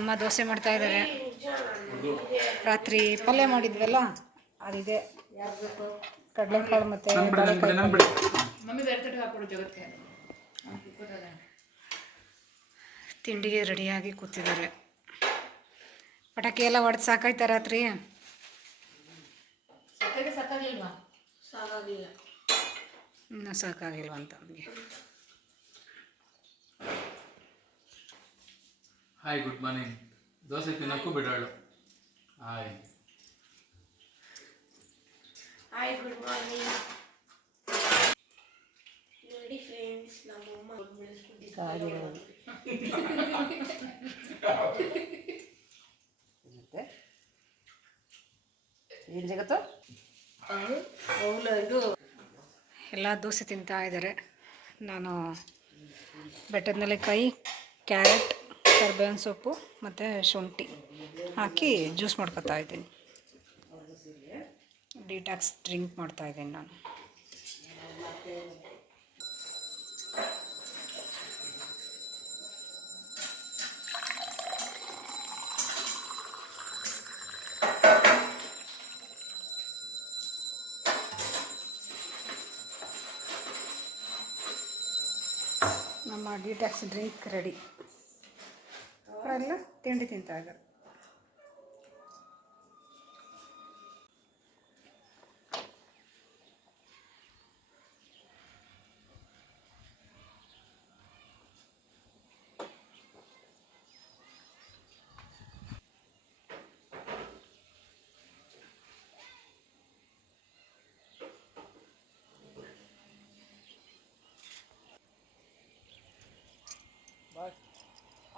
ಅಮ್ಮ ದೋಸೆ ಮಾಡ್ತಾ ಇದ್ದಾರೆ. ರಾತ್ರಿ ಪಲ್ಯ ಮಾಡಿದ್ವಲ್ಲ ಅದಿದೆ. ಕಡಲೆಕಾಳು ಮತ್ತು ತಿಂಡಿಗೆ ರೆಡಿಯಾಗಿ ಕೂತಿದ್ದಾರೆ. ಪಟಾಕಿ ಎಲ್ಲ ಹೊಡೆದು ಸಾಕಾಯ್ತಾ ರಾತ್ರಿ? ಇನ್ನೂ ಸಾಕಾಗಿಲ್ವ ಅಂತ ಅವ್ನಿಗೆ. ಹಾಯ್ ಗುಡ್ ಮಾರ್ನಿಂಗ್ ದೋಸೆ ತಿನ್ನಕ್ಕೂ ಬಿಡೋಳು. ಹಾಯ್ ಹಾಯ್ ಗುಡ್ ಮಾರ್ನಿಂಗ್ ನೋಡಿ ಫ್ರೆಂಡ್ಸ್ ನಮ್ಮಮ್ಮ ಏನು ಜಗತ್ತು? ಎಲ್ಲ ದೋಸೆ ತಿಂತಾ ಇದ್ದಾರೆ ನಾನು ಬೆಟ್ಟದ ಕೈ ಕ್ಯಾರೆಟ್ ಕರ್ಬೇವಿನ ಸೊಪ್ಪು ಮತ್ತು ಶುಂಠಿ ಹಾಕಿ ಜ್ಯೂಸ್ ಮಾಡ್ಕೊತಾ ಇದ್ದೀನಿ. ಡಿಟಾಕ್ಸ್ ಡ್ರಿಂಕ್ ಮಾಡ್ತಾ ಇದ್ದೀನಿ ನಾನು. ನಮ್ಮ ಡಿಟಾಕ್ಸ್ ಡ್ರಿಂಕ್ ರೆಡಿ ಅವರೆಲ್ಲ ತಿಂಡಿ ತಿಂತಾ ಇದ್ದಾರೆ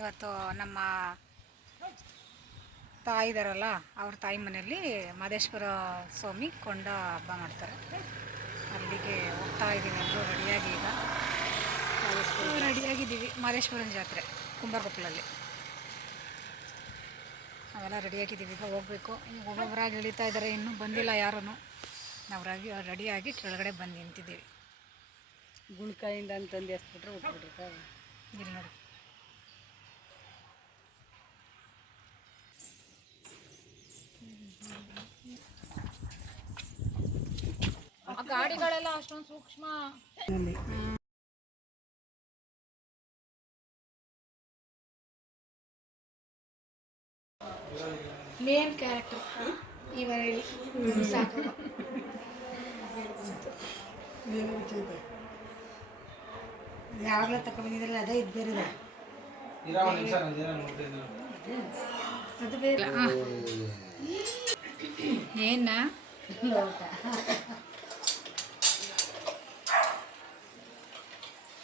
ಇವತ್ತು ನಮ್ಮ ತಾಯಿದಾರಲ್ಲ ಅವ್ರ ತಾಯಿ ಮನೆಯಲ್ಲಿ ಮಹದೇಶ್ವರ ಸ್ವಾಮಿ ಕೊಂಡ ಹಬ್ಬ ಮಾಡ್ತಾರೆ. ಅಲ್ಲಿಗೆ ಹೋಗ್ತಾ ಇದ್ದೀವಿ ಎಲ್ಲರೂ ರೆಡಿಯಾಗಿ ಈಗ. ರೆಡಿಯಾಗಿದ್ದೀವಿ. ಮಹದೇಶ್ವರನ ಜಾತ್ರೆ ಕುಂಬಾರಕೊಪ್ಪಲಲ್ಲಿ ನಾವೆಲ್ಲ ರೆಡಿಯಾಗಿದ್ದೀವಿ. ಈಗ ಹೋಗಬೇಕು. ಈಗ ಒಬ್ಬೊಬ್ಬರಾಗಿ ಇಳಿತಾ ಇದ್ದಾರೆ. ಇನ್ನೂ ಬಂದಿಲ್ಲ ಯಾರೂ ರೆಡಿ ರೆಡಿಯಾಗಿ ಕೆಳಗಡೆ ಬಂದು ನಿಂತಿದ್ದೀವಿ. ಗುಣ್ಕಾಯಿಂದ ಅಂತಂದು ಎಸ್ಬಿಟ್ರೆ ಹೋಗ್ಬಿಟ್ರಿ ಇಲ್ಲಿ ನೋಡಿ. ಗಾಡಿಗಳೆಲ್ಲ ಅಷ್ಟೊಂದು ಸೂಕ್ಷ್ಮ. ಮೇನ್ ಕ್ಯಾರೆಕ್ಟರ್ ಇವರಲ್ಲಿ ಸಾಕು. ಯಾವಾಗಲೂ ತಗೊಂಡ್ಬಂದಿದ್ರಲ್ಲ ಅದೇ ಇದು ಬೇರೆ ಅದು ಬೇರೆ. ಏನ?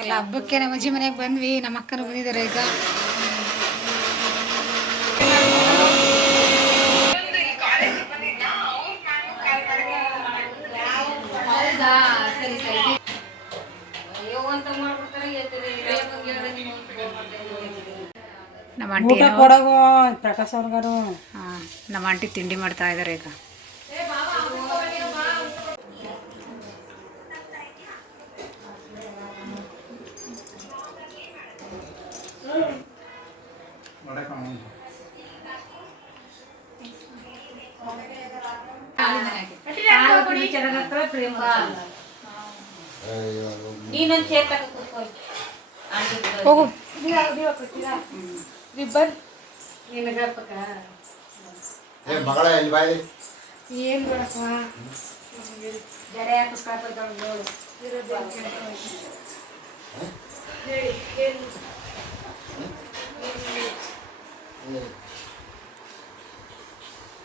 ಎಲ್ಲ ಹಬ್ಬಕ್ಕೆ ನಮ್ಮ ಅಜ್ಜಿ ಮನೆಗೆ ಬಂದ್ವಿ ನಮ್ಮ ಅಕ್ಕನ ಬಂದಿದ್ದಾರೆ ಈಗ. ನಮ್ಮ ಆಂಟಿ ಊಟ ಕೊಡಗು ಪ್ರಕಾಶ್ ಅವ್ರಿಗಾರು ಹಾಂ ನಮ್ಮ ಆಂಟಿ ತಿಂಡಿ ಮಾಡ್ತಾ ಇದ್ದಾರೆ ಈಗ. ನೀನೊಂದು ಚೇರ್ ತಗೋ ಹೋಗು. ರಿಬ್ಬನ್ ನಿನಗಪ್ಪಕ್ಕ ಏ ಮಗಳ ಎಲ್ಲಿ ಬಾಯಿ ಏನ್ ಬೇಡಪ್ಪ ಜಡೆ ಹಾಕಿಸ್ಕೊಳ್ತಾಳೆ ನೋಡು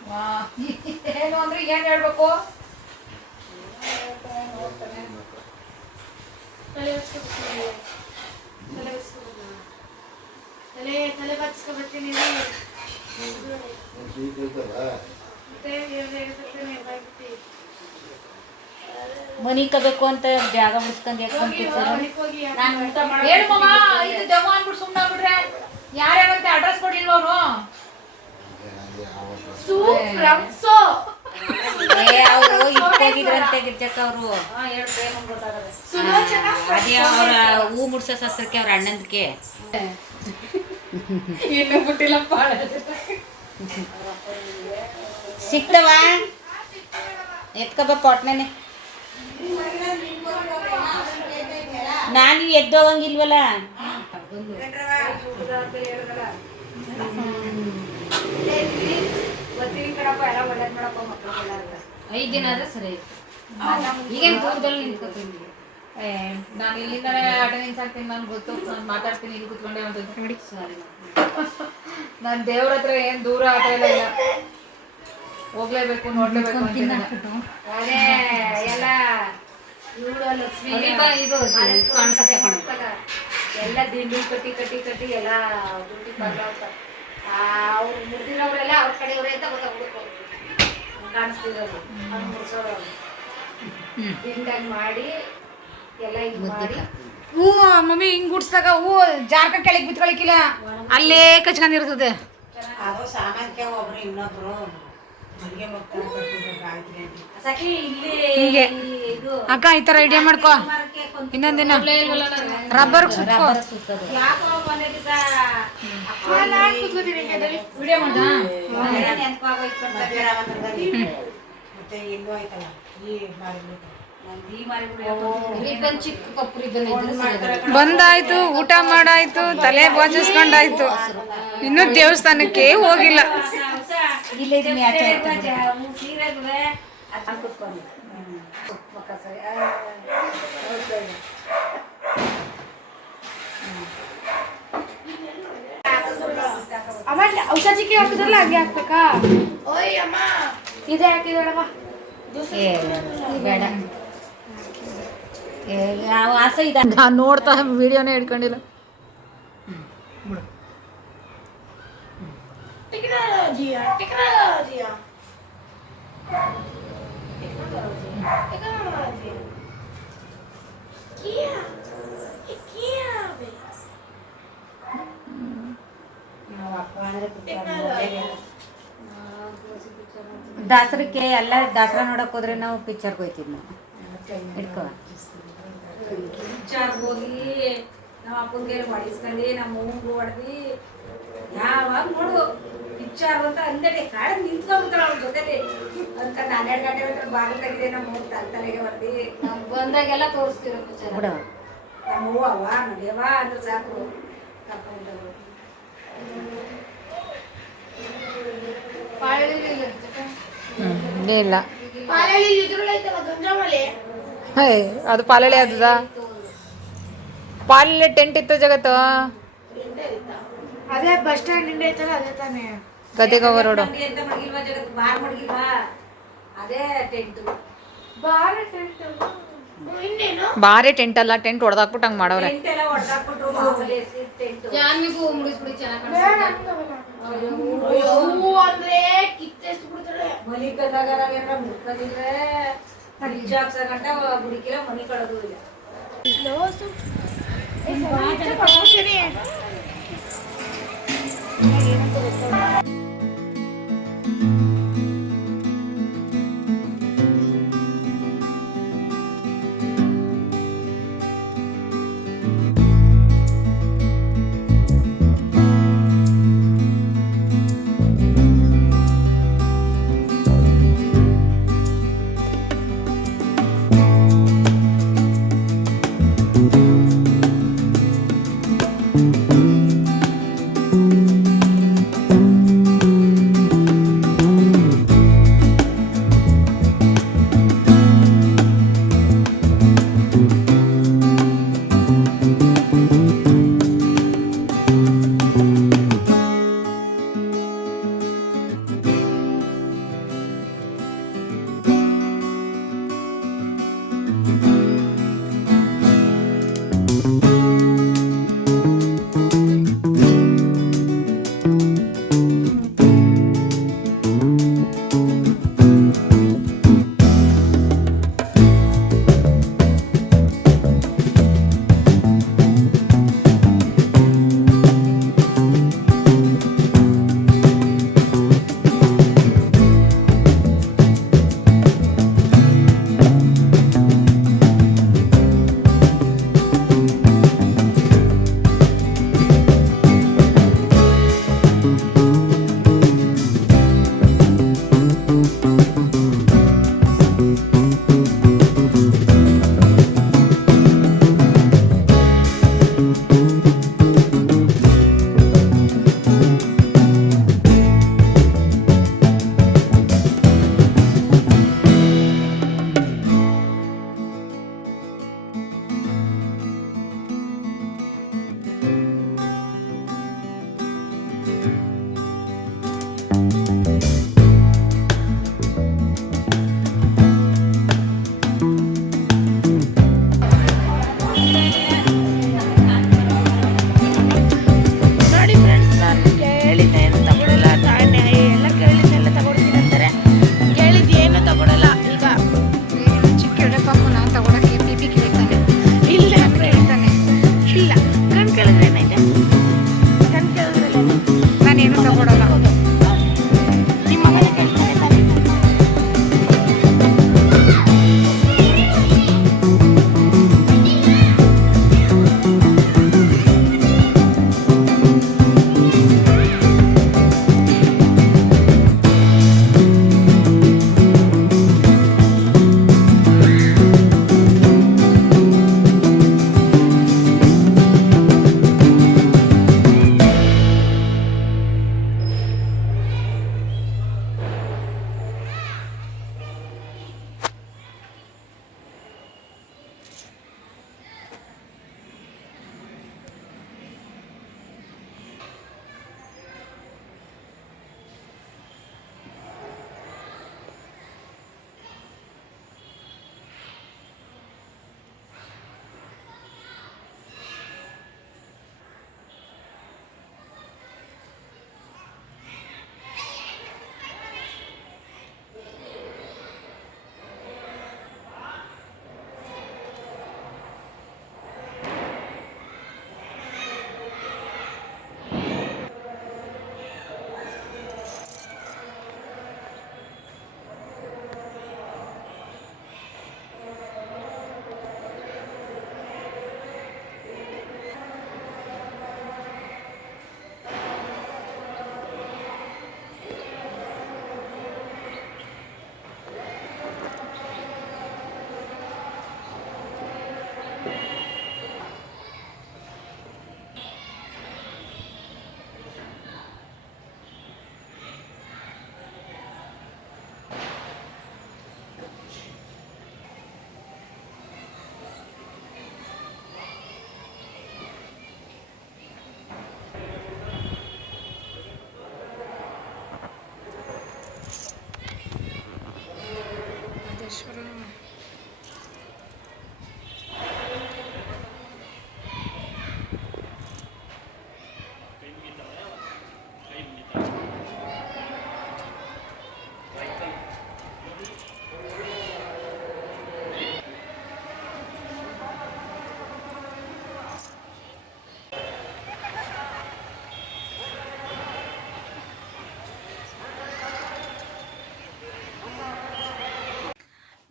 ವಾ ಏನು ಅಂದ್ರೆ ಏನ್ ಹೇಳ್ಬೇಕು? ತಲೆ ತಲೆ ಮನಿ ಕಬೇಕು ಅಂತ ಜಾಗ ಮುಡ್ಸ್ಕೊಂಡು ಯಾರ್ಯಾರಂತೆ ಅಡ್ರೆಸ್ ಕೊಡಿಲ್ವ ಅವನು? ಏ ಅವರು ಇಟ್ಟಾಗಿದ್ರಂತೆ ಗಿರ್ಜಕ್ಕ ಅವರು. ಅದೇ ಅವ್ರ ಹೂ ಮುಡ್ಸೋ ಸಸ್ರಕ್ಕೆ ಅವ್ರ ಅಣ್ಣಂದಕ್ಕೆ ಪಾಟ್ನೇ ಎತ್ಕಬ ಪೊಟ್ನೆ ನಾನು ಎದ್ದೋಗಂಗಿಲ್ವಲ್ಲ ಐದು ದಿನ ಆದ್ರೆ ಸರಿ ಈಗೇನು ದೂರದಲ್ಲಿ ನಿಂತ್ಕೊತೀನಿ. ನಾನು ಇಲ್ಲಿಂದನೇ ಅಟೆಂಡೆನ್ಸ್ ಹಾಕ್ತೀನಿ ನಾನು ಗೊತ್ತು ನಾನು ಮಾತಾಡ್ತೀನಿ ಇಲ್ಲಿ ಕುತ್ಕೊಂಡೆ ಒಂದು ನೋಡಿ ಸಾರಿ ನಾನು ದೇವ್ರ ಹತ್ರ ಏನು ದೂರ ಆಟ ಇಲ್ಲ ಇಲ್ಲ ಹೋಗ್ಲೇಬೇಕು ನೋಡ್ಲೇಬೇಕು ಅದೇ ಎಲ್ಲ. ಎಲ್ಲ ದಿಂಡು ಕಟ್ಟಿ ಕಟ್ಟಿ ಕಟ್ಟಿ ಎಲ್ಲ ದುಡ್ಡಿ ಅವ್ರು ಮುರಿದಿರೋರೆಲ್ಲ ಅವ್ರ ಕಡೆಯವ್ರೆ ಅಂತ ಗೊತ್ತಾಗ್ಬೇಕು ಕಾಣಿಸ್ತಿರೋದು. ಅವ್ರು ಮುಗಿಸೋರು ದಿಂಡಾಗಿ ಮಾಡಿ ಎಲ್ಲ ಇದು ಮಾಡಿ. ಹೂ ಮಮ್ಮಿ ಹಿಂಗ್ ಗುಡ್ಸ್ದಾಗ ಹೂ ಜಾರ್ಕ ಕೆಳಗೆ ಬಿತ್ಕೊಳಕಿಲ್ಲ. ಅಲ್ಲೇ ಕಚ್ಕೊಂಡಿರ್ತದೆ ಅದು ಸಾಮಾನ್ಯ ಒಬ್ರು ಇನ್ನೊಬ್ರು ಹಿಂಗೆ. ಅಕ್ಕ ಈ ತರ ಐಡಿಯಾ ಮಾಡ್ಕೋ. ಇನ್ನೊಂದಿನ. ರಬ್ಬರ್ ಸುತ್ತೋ. ಮತ್ತೆ ಇನ್ನೂ ಆಯ್ತಲ್ಲ. ಈ ಮಾರಿಬಿಟ್ಟು ಬಂದಾಯ್ತು ಊಟ ಮಾಡಾಯ್ತು ತಲೆ ಬಾಚಿಸ್ಕೊಂಡಾಯ್ತು ಇನ್ನು ದೇವಸ್ಥಾನಕ್ಕೆ ಹೋಗಿಲ್ಲ. ಔಷಧಿಗೆ ಹಾಕಿದ್ರಲ್ಲ ಹಾಗೆ ಹಾಕ್ಬೇಕಾ? ಇದೆ ಅಮ್ಮ. ಇದೇ ಹಾಕಿದ್ರಮ್ಮ ಬೇಡ. ನಾನು ನೋಡ್ತಾ ವಿಡಿಯೋನೇ ಹಿಡ್ಕೊಂಡಿಲ್ಲ. ದಾಸರಕ್ಕೆ ಎಲ್ಲ ದಾಸರಾ ನೋಡಕ್ ಹೋದ್ರೆ ನಾವು ಪಿಕ್ಚರ್ಗೆ ಹೋಯ್ತಿದ್ ನಾವು. ಹಿಡ್ಕೊ. ಪಿಕ್ಚರ್ಗೆ ಹೋಗಿ ನಮ್ಮ ಅಪ್ಪನಿಗೆ ಹೊಡಿಸ್ಕೊಂಡು ನಮ್ಮ ಅವ್ವನ್ಗೂ ಹೊಡೆದು ಯಾವಾಗ ನೋಡು ಪಿಕ್ಚರ್ ಅಂತ ಅಂದೇಳಿ ಕಾಡ ನಿಂತ್ಕೊಂಡ್ಬಿಡ್ತಾಳ ಅವ್ರ ಜೊತೆಲಿ. ಅನ್ಕೊಂಡು ಹನ್ನೆರಡು ಗಂಟೆ ಬೇಕಾದ್ರೆ ಬಾಗಿಲು ತೆಗಿದೆ ನಮ್ಮ ಅವ್ವ ತಲೆ ತಲೆಗೆ ಹೊಡೆದು ಬಂದಾಗೆಲ್ಲ ತೋರಿಸ್ತಿರೋ ಪಿಕ್ಚರ್ ಬಿಡು. ನಮ್ಮ ಅವ್ವ ಅವ ನಡೆಯವ ಅಂದ್ರೆ ಸಾಕು. ಕರ್ಕೊಂಡು ಇಲ್ಲ ಪಾಲಳಿ ಇದ್ರಲ್ಲಿ ಐತಲ್ಲ ಗಂಜಾಮಲೆ ಅದು ಪಾಲಳೆ ಅದ ಪಾಲಲೆ ಟೆಂಟ್ ಇತ್ತು ಜಗತ್ತು. ಅದೇ ಬಸ್ ಸ್ಟ್ಯಾಂಡ್ ಇಂದ ಐತಲ್ಲ ಅದೇ ತಾನೇ. ರೋಡು. ಬಾರ್ ಮಡಗಿಲ್ವಾ? ಅದೇ ಟೆಂಟು ಬಾರ ಟೆಂಟ್ ಇನ್ನೇನು? ಬಾರಿ ಟೆಂಟ್ ಅಲ್ಲ ಟೆಂಟ್ ಹೊಡೆದಾಕ್ಬಿಟ್ಟು ಹಂಗೆ ಮಾಡವ್ರೆ. ಅಂದ್ರೆ ಪರೀಕ್ಷೆ ಹಾಕ್ಸೋ ಗಂಟ ಹುಡುಗಿರ ಮನೆ ಇಲ್ಲ. ಏನಂತ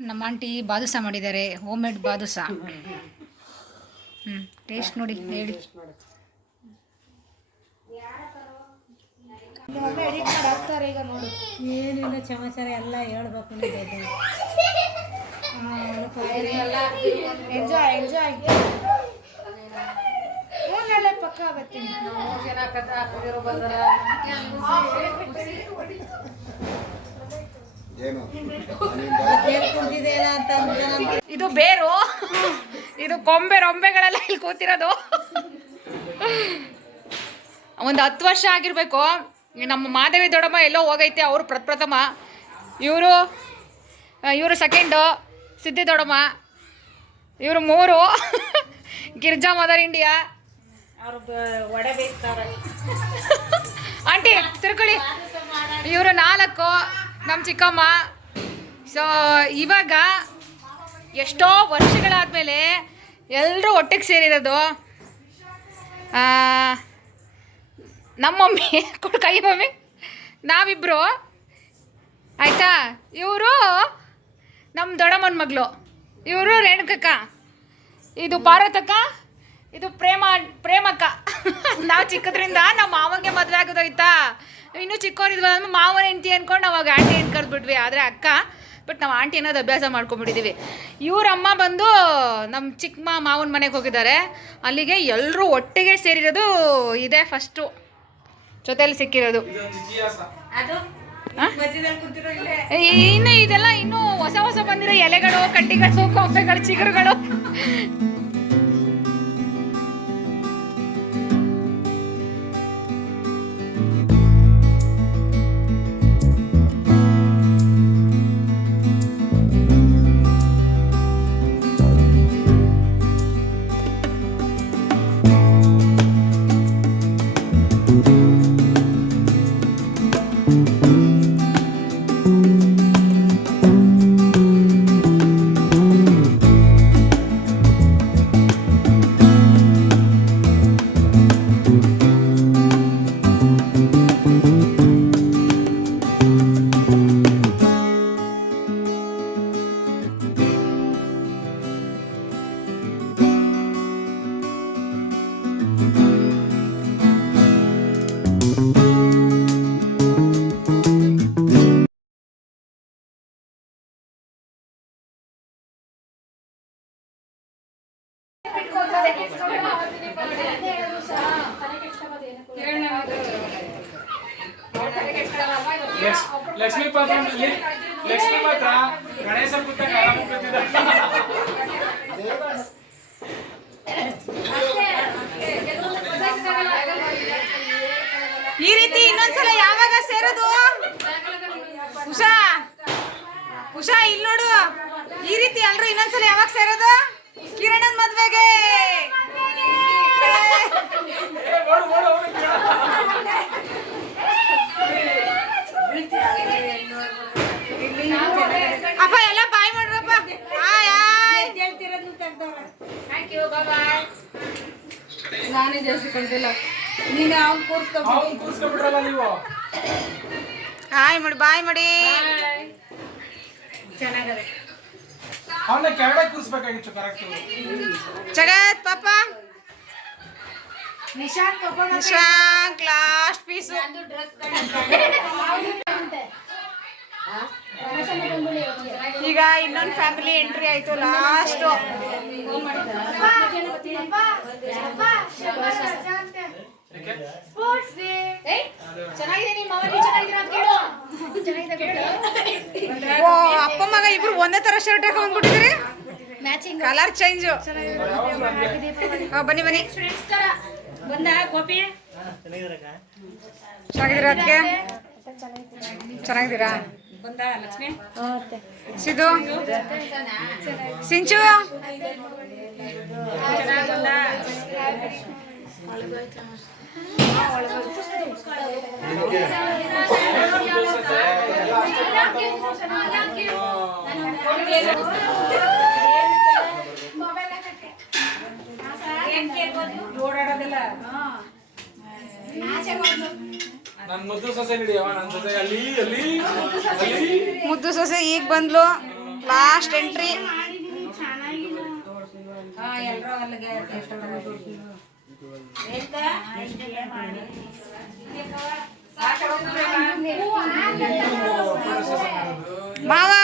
ನಮ್ಮ ಆಂಟಿ ಬಾದುಸ ಮಾಡಿದ್ದಾರೆ ಹೋಮ್ ಮೇಡ್ ಬಾದುಸ ಹ್ಞೂ ಟೇಸ್ಟ್ ನೋಡಿ ಹೇಳಿ. ಏನಿಲ್ಲ ಸಮಾಚಾರ ಎಲ್ಲ ಹೇಳ್ಬೇಕು ಎಂಜಾಯ್ ಎಂಜಾಯ್ ಪಕ್ಕ ಬರ್ತೀನಿ. ಇದು ಬೇರು. ಇದು ಕೊಂಬೆ ರೊಂಬೆಗಳೆಲ್ಲ ಇಲ್ಲಿ ಕೂತಿರೋದು. ಒಂದು ಹತ್ತು ವರ್ಷ ಆಗಿರ್ಬೇಕು. ನಮ್ಮ ಮಾಧವಿ ದೊಡಮ್ಮ ಎಲ್ಲೋ ಹೋಗೈತೆ ಅವರು ಪ್ರಪ್ರಥಮ. ಇವರು ಇವರು ಸೆಕೆಂಡು ಸಿದ್ಧಿ ದೊಡಮ್ಮ ಇವರು ಮೂರು. Girja mother India. ಆಂಟಿ ತಿರ್ಕೊಳ್ಳಿ. ಇವರು ನಾಲ್ಕು. ನಮ್ಮ ಚಿಕ್ಕಮ್ಮ. ಸೊ ಇವಾಗ ಎಷ್ಟೋ ವರ್ಷಗಳಾದಮೇಲೆ ಎಲ್ಲರೂ ಒಟ್ಟಿಗೆ ಸೇರಿರೋದು. ನಮ್ಮ ಮಮ್ಮಿ, ಕೊಡು ಕೈ ಮಮ್ಮಿ. ನಾವಿಬ್ಬರು ಆಯಿತಾ? ಇವರು ನಮ್ಮ ದೊಡ್ಡಮ್ಮನ ಮಗಳು. ಇವರು ರೇಣುಕಕ್ಕ. ಇದು ಪಾರ್ವತಕ್ಕ ಇದು ಪ್ರೇಮ, ಪ್ರೇಮಕ್ಕ. ನಾವು ಚಿಕ್ಕದ್ರಿಂದ ನಮ್ಮ ಮಾವಂಗೆ ಮದುವೆ ಆಗೋದಾಯ್ತಾ ಇನ್ನೂ ಚಿಕ್ಕವರಿದ್ವ ಮಾವನ ಹೆಂಡತಿ ಅನ್ಕೊಂಡು ಅವಾಗ ಆಂಟಿ ಏನು ಕರೆದ್ಬಿಟ್ವಿ? ಆದರೆ ಅಕ್ಕ ಬಟ್ ನಾವು ಆಂಟಿ ಅನ್ನೋದು ಅಭ್ಯಾಸ ಮಾಡ್ಕೊಂಡ್ಬಿಟ್ಟಿದ್ದೀವಿ ಇವ್ರ ಅಮ್ಮ ಬಂದು ನಮ್ಮ ಚಿಕ್ಕ ಮಾ ಮಾವನ ಮನೆಗೆ ಹೋಗಿದ್ದಾರೆ. ಅಲ್ಲಿಗೆ ಎಲ್ಲರೂ ಒಟ್ಟಿಗೆ ಸೇರಿರೋದು ಇದೇ ಫಸ್ಟು ಜೊತೆಲಿ ಸಿಕ್ಕಿರೋದು? ಇನ್ನು ಇದೆಲ್ಲ ಇನ್ನೂ ಹೊಸ ಹೊಸ ಬಂದಿರೋ ಎಲೆಗಳು ಕಟ್ಟಿಗಳು ಕೊಂಬೆಗಳು ಚಿಗುರುಗಳು. ಲಕ್ಷ್ಮಿ ಪಾತ್ರದಲ್ಲಿ ಲಕ್ಷ್ಮೀ ಪಾತ್ರ ಗಣೇಶ ಆರಾಮ ಈ ರೀತಿ ಇನ್ನೊಂದ್ಸಲ ಯಾವಾಗ ಸೇರೋದು? ಉಷಾ ಉಷಾ ಇಲ್ಲಿ ನೋಡು ಈ ರೀತಿ ಎಲ್ರು ಇನ್ನೊಂದ್ಸಲ ಯಾವಾಗ ಸೇರೋದು? ಕಿರಣನ್ ಮದ್ವೆಗೆ. ಅಪ್ಪ ಎಲ್ಲ ಬಾಯ್ ಮಾಡ್ರಪ್ಪ. ಆಯ್ ಆಯ್. ನಾನೇ ಜಾಸ್ತಿ ಕಂಡಿಲ್ಲ ನೀನು ಅವ್ನು ಕೂರ್ಸ್ಕೊ ಅವ್ನು ಕೂರ್ಸ್ಕೊಂಡ್ಬಿಟ್ರಲ್ಲ ನೀವು. ಹಾಯ್ ಮಾಡಿ ಬಾಯ್ ಮಾಡಿ. ಅವನ್ನ ಕೆಳಗಡೆ ಕೂರ್ಸ್ಬೇಕಾಗಿತ್ತು ಕರೆಕ್ಟ್ ಜಗತ್ ಪಾಪ ನಿಶಾಂಕ್ ಲಾಸ್ಟ್ ಪೀಸ್ ಈಗ ಇನ್ನೊಂದು ಫ್ಯಾಮಿಲಿ ಎಂಟ್ರಿ ಆಯ್ತು ಲಾಸ್ಟ್ ಚೆನ್ನಾಗಿದೆ ನಿಮ್ಮ ಮಾವ ನೀವು ಚೆನ್ನಾಗಿದ್ದೀರಾ ಅಂತ ಕೇಳು ಓ ಅಪ್ಪ ಮಗ ಇಬ್ರು ಒಂದೇ ತರ ಶರ್ಟ್ ಹಾಕೊಂಡ್ಬಿಟ್ಟಿದ್ರಿ ಮ್ಯಾಚಿಂಗ್ ಕಲರ್ ಚೇಂಜ್ ಬನ್ನಿ ಬನ್ನಿ. ಬಂದ ಗೋಪಿ? ಚೆನ್ನಾಗಿದ್ದೀರಾ ಅದಕ್ಕೆ? ಚೆನ್ನಾಗಿದ್ದೀರಾ? ಬಂದ ಲಕ್ಷ್ಮಿ? ಸಿದ್ದು? ಸಿಂಚು? ಚೆನ್ನಾಗಿ ನನ್ ಮುದ್ದು ಸೊಸೆ ಈಗ ಬಂದ್ಲು. ಲಾಸ್ಟ್ ಎಂಟ್ರಿ బావా.